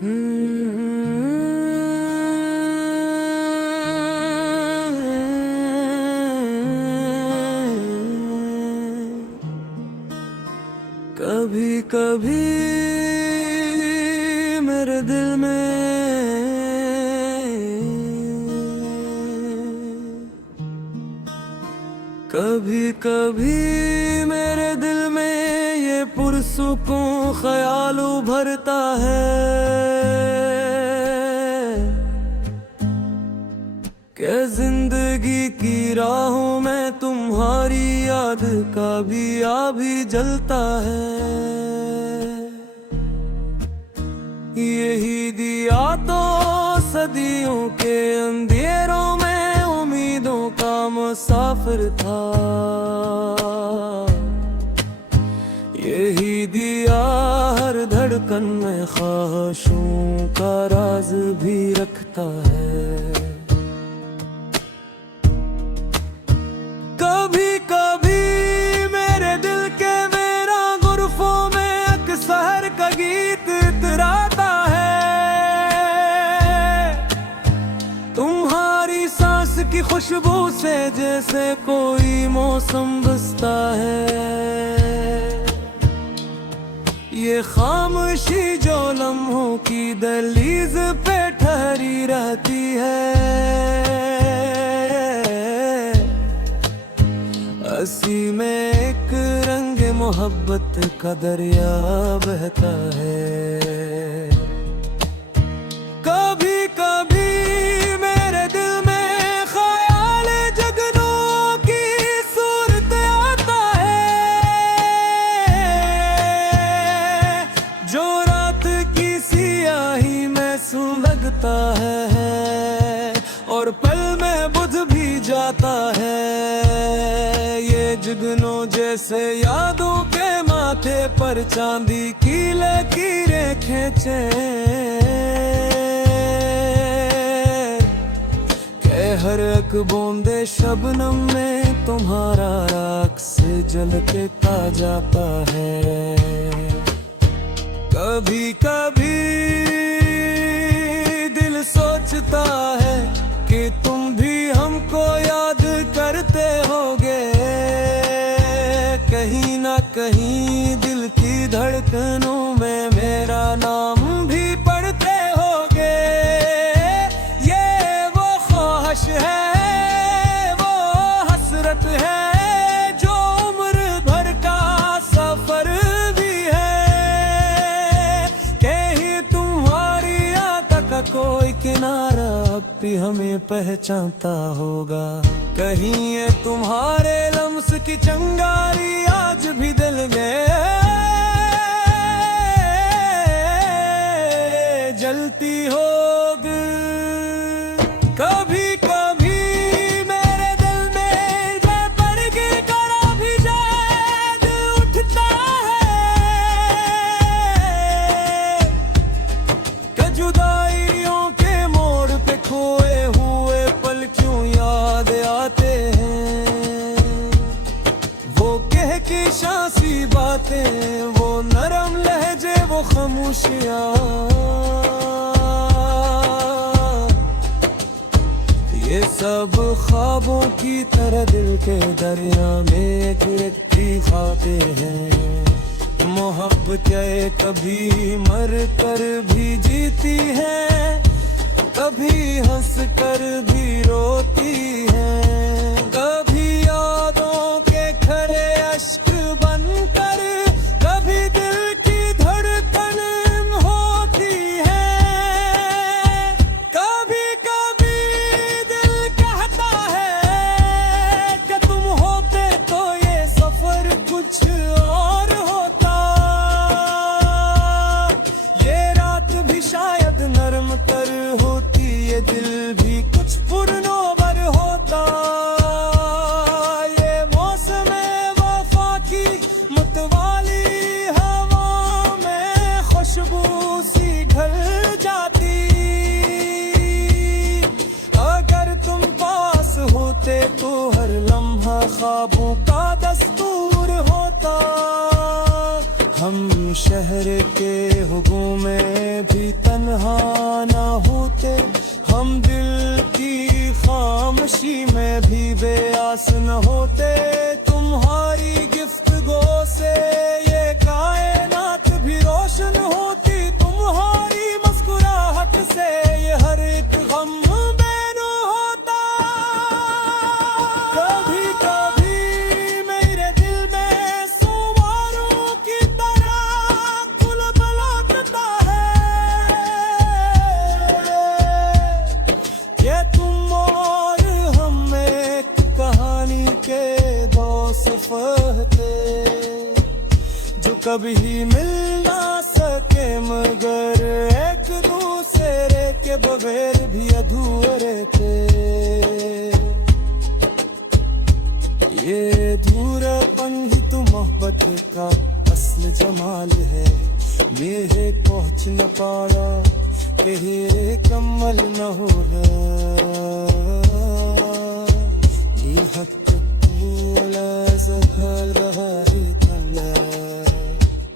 कभी कभी मेरे दिल में मेरे दिल में ये पुरसुकून ख्याल उभरता है कि जिंदगी की राहों में तुम्हारी याद का भी अभी जलता है। यही दिया तो सदियों के अंधेरों में उम्मीदों का मुसाफिर था। यही दिया हर धड़कन में ख्वाहिशों का राज भी रखता है। कभी कभी मेरे दिल के मेरा गुरफों में अक्सर का गीत इतराता है। तुम्हारी सांस की खुशबू से जैसे कोई मौसम बसता है। ये खामोशी जो लम्हों की दहलीज पे ठहरी रहती है। हंसी में एक रंग मोहब्बत का दरिया बहता है। कभी कभी मेरे दिल में ख्याल जगनों की सूरत आता है। जो रात की सियाही में सुलगता है और पल में बुझ भी जाता है। जुगनों जैसे यादों के माथे पर चांदी की लकीरें खींचे के हर एक बूंदे शबनम में तुम्हारा रक्स जल के ता जाता है। कभी कभी दिल सोचता है कि तुम भी हमको याद करते होगे। कहीं ना कहीं दिल की धड़कनों में मेरा नाम भी पढ़ते होगे। ये वो ख्वाहिश है, वो हसरत है जो उम्र भर का सफर भी है। कहीं तुम्हारी आँख का कोई किनारा अब भी हमें पहचानता होगा। कहीं ये तुम्हारे लम्स की चंगारी आज भी दिल में जलती होगी। कभी कभी मेरे दिल में बेपरवाही का भी याद उठता है कि जुदाइयों के मोड़ पे खोए हुए पल क्यों याद आते हैं। वो कह की शासी बातें, वो नरम लहजे, वो खामोशियाँ, ये सब ख्वाबों की तरह दिल के दरिया में गिरती खाते हैं। मोहब्बतें कभी मर कर भी जीती हैं, कभी हंस कर भी रोती हैं, कभी यादों के खरे अश्क बनकर कभी दिल की धड़कन होती है। कभी कभी दिल कहता है कि तुम होते तो ये सफर कुछ और होता। ये रात भी शायद नरम तर होती, ये दिल भी कुछ पुरनोवर होता। ये मौसम वफा की मुतवाली हवा में खुशबू सी ढल जाती। अगर तुम पास होते तो हर लम्हा ख्वाबों का दस्तूर होता। हम शहर के हुगों में भी तन्हा ना होते, हम दिल की खामोशी में भी बेआस न होते। तुम्हारी गुफ्तगू से ये कायनात भी रोशन होती, तुम्हारी मुस्कुराहट से ये हर एक गम बैनो होता। कभी कभी मेरे दिल में सोमारों की तरह खुलबलाता है कि तुम और हम एक कहानी के दो सफर थे, जो कभी मिल ना सके मगर एक दूसरे के बगैर भी अधूरे थे। ये धूरापन ही तो मोहब्बत का असल जमाल है, मेरे पहुंच न पाया कि हे कमल न हो रहा। ये हक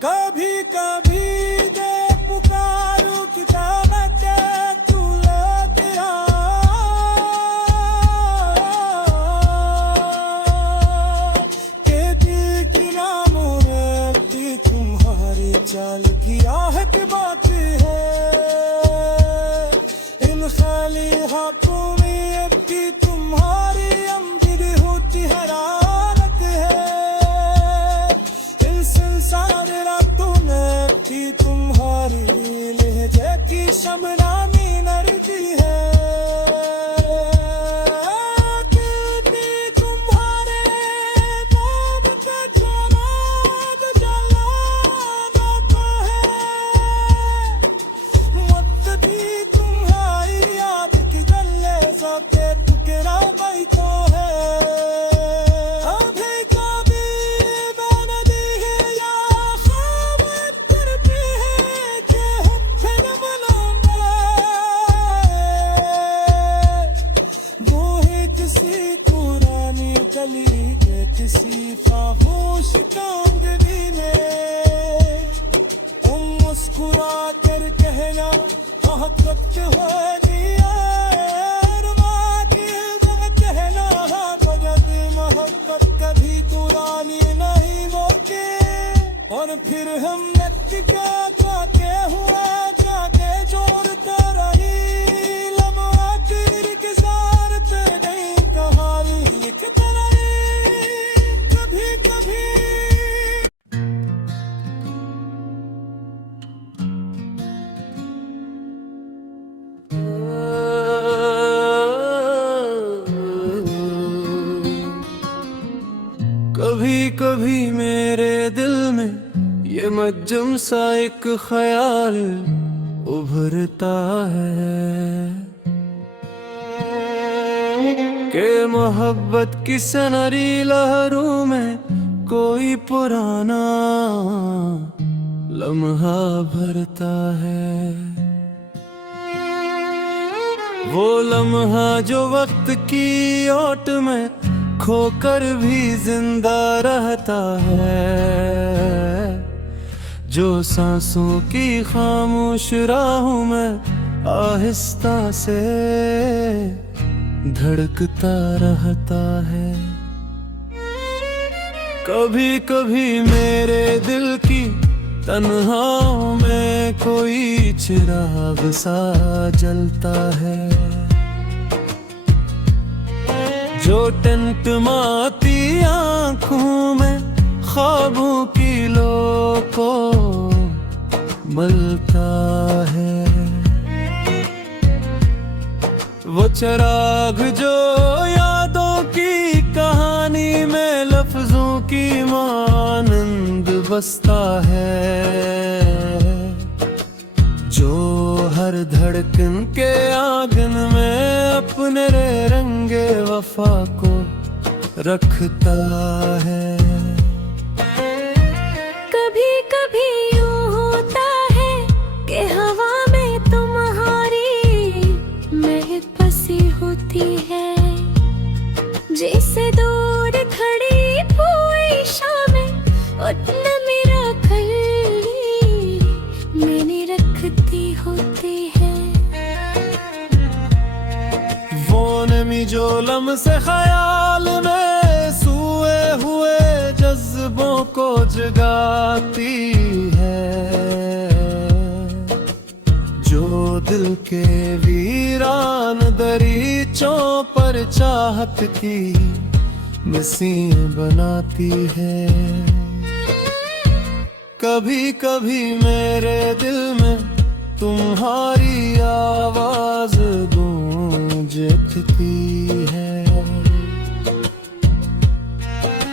कभी कभी दे पुकारू किताबत तू तेरा, के दिल की नामोरती तुम्हारी चाल की आहट बात है। इन खाली हाथों में भी तुम्हारी अम्बिर होती हरारत है, इन संसार रातों में भी तुम्हारी लहजे की शमनामी नरती है। कहती तुम्हारे नाम पे चराग जलाना तो है, मत भी तुम्हारी याद की गले सबके टुकड़ा पाई तो है। अभी कभी मैंने दी है या ख्वाब करती है कि फिर मिलूंगा, वो है किसी पुरानी गली के किसी खामोश कांगड़ी में। तुम मुस्कुरा कर कहना बहुत वक्त हो दिया, कहना बगद मोहब्बत कभी पुरानी नहीं होती। और फिर हम नट के हुआ जाके जोड़ते रही, लम्हा तीर के साथ नहीं कहानी लिखते रही। कभी कभी कभी कभी मेरे दिल में ये मज्जम सा एक ख्याल उभरता है कि मोहब्बत की सनरी लहरों में कोई पुराना लम्हा भरता है। वो लम्हा जो वक्त की ओट में खोकर भी जिंदा रहता है, जो सांसों की खामोश राहों में आहिस्ता से धड़कता रहता है। कभी कभी मेरे दिल की तन्हाओं में कोई चिराग सा जलता है, जो टिमटिमाती आँखों में ख्वाबों की लो को मलता है। वो चिराग जो यादों की कहानी में लफ्जों की मानंद बसता है, जो हर धड़कन के आंगन में अपने रंगे वफा को रखता है। कभी कभी यूं होता है कि हवा में तुम्हारी महक बसी होती है, जैसे दूर खड़ी हुई शामें उतना मेरा घर जो लम्से ख्याल में सोए हुए जज्बों को जगाती है, जो दिल के वीरान दरीचों पर चाहत की मिसीं बनाती है। कभी कभी मेरे दिल में तुम्हारी आवाज गूंजती है,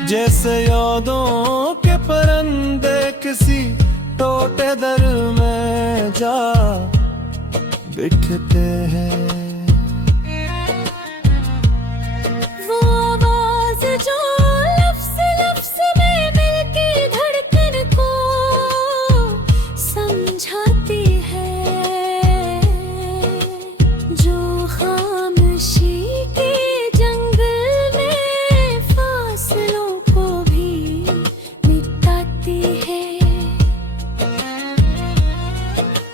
जैसे यादों के परिंदे किसी टोटे दर में जा बिठते हैं। वो आवाज जो लफ्ज़ लफ्ज़ में मिलके धड़कन को समझाती है, जो खामोशी के जंगल में फासलों को भी मिटाती है।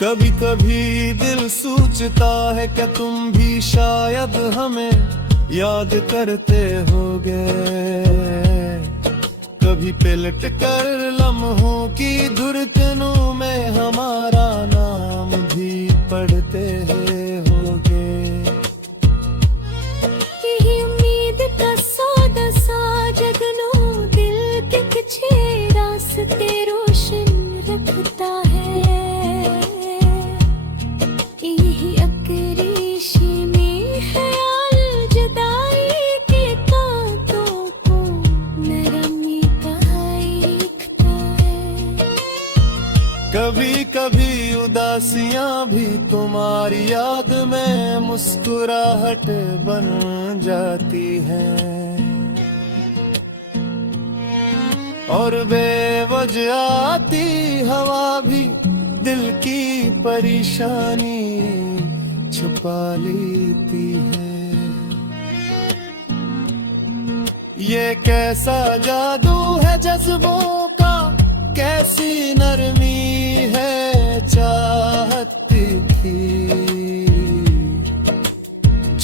कभी कभी दिल सोचता है कि तुम भी शायद हमें याद करते होगे, कभी पलट कर लम्हों की धुरतनों में हमारा नाम भी पढ़ते होगे। यही उम्मीद का सौदा सा जगनों दिल के पीछे रास्ते रोशन रखता है। यही अकरीशी में ख्याल जुदाई के कांटों को नरमी कहाई लिखता है। कभी कभी उदासियां भी तुम्हारी याद में मुस्कुराहट बन जाती हैं, और बेवजह आती हवा भी दिल की परेशानी छुपा लेती है। ये कैसा जादू है जज्बों का, कैसी नरमी है चाहत की,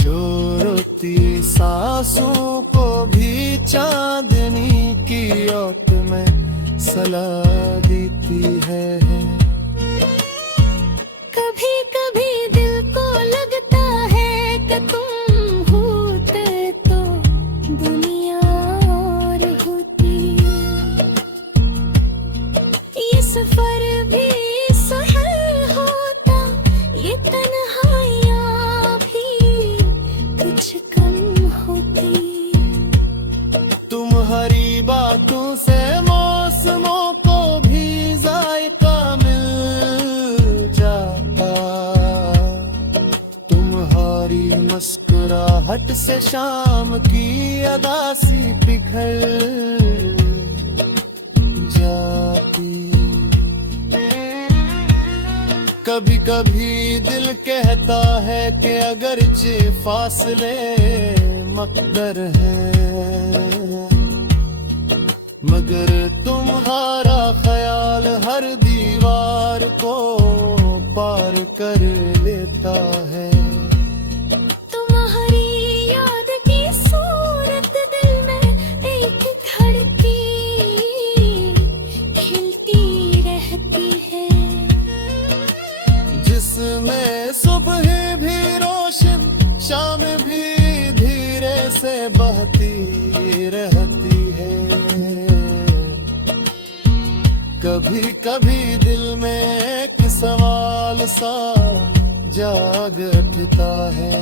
जो रोती सांसों को भी चांदनी की ओट में सला देती है। कभी कभी दिल को लगता है कि तुम होते तो दुनिया और होती। ये सफर भी सहल होता, ये तन्हाइयाँ भी कुछ कम होती। तुम्हारी बातों से मौसमों को भी जायका मिल जाता, तुम्हारी मुस्कुराहट से शाम की अदासी पिघल जाती। कभी कभी दिल कहता है कि अगरचे फासले मकदर है, मगर तुम्हारा ख्याल हर दीवार को पार कर लेता है। तुम्हारी याद की सूरत दिल में एक धड़की खिलती रहती है, जिसमें सुबह भी रोशन शाम भी धीरे से बहती रहती है। कभी कभी दिल में एक सवाल सा जाग उठता है,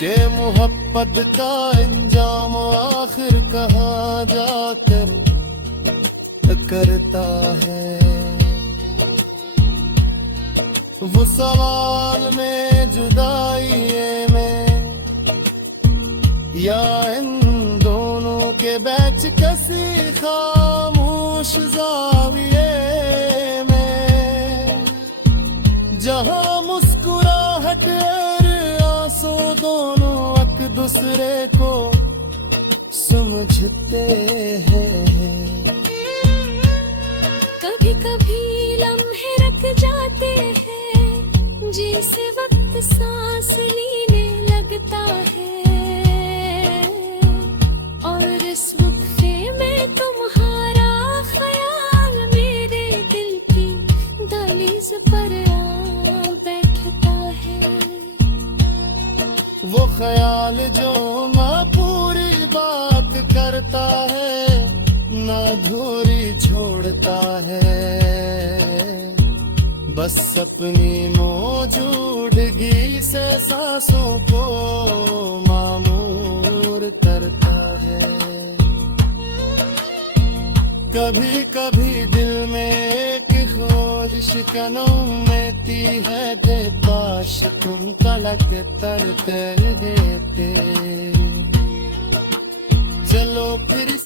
कि मोहब्बत का अंजाम आखिर कहाँ जाकर करता है। वो सवाल में जुदाई में या इन दोनों के बीच किसी खामोश ज़ाविये में, जहाँ मुस्कुराहट और आंसू दोनों एक दूसरे को समझते हैं। कभी कभी लम्हे रख जाते हैं, जिसे वक्त साथ सांस लेने लगता है और इस वक्फे में तुम्हारा ख्याल मेरे दिल की दहलीज पर आ बैठता है। वो ख्याल जो ना पूरी बात करता है ना अधूरी छोड़ता है, बस अपनी मौजूदगी से सांसों को मामूर करता है। कभी कभी दिल में एक ख्वाहिश कनों में ती है दे पाश तुम तलक तरते देते। चलो फिर